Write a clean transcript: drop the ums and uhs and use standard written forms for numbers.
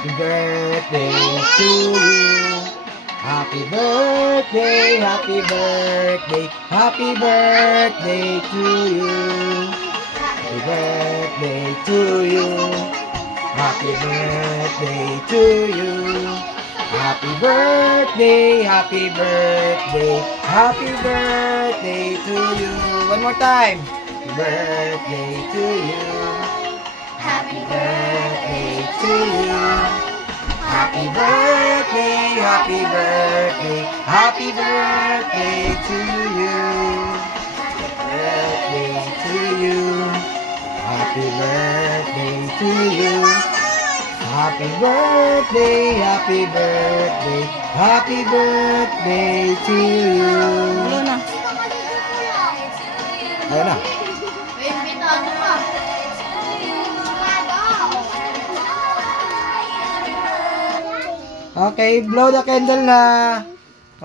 Happy birthday to you. Happy birthday, happy birthday, happy birthday to you. Happy birthday to you. Happy birthday to you. Happy birthday, happy birthday, happy birthday to you. One more time. Happy birthday to you. Happy birthday to you. Happy birthday, happy birthday, happy birthday to you. Birthday to you. Happy birthday to you. Happy birthday, happy birthday, happy birthday to you. Ulo na. Ayan na. Okay, blow the candle na.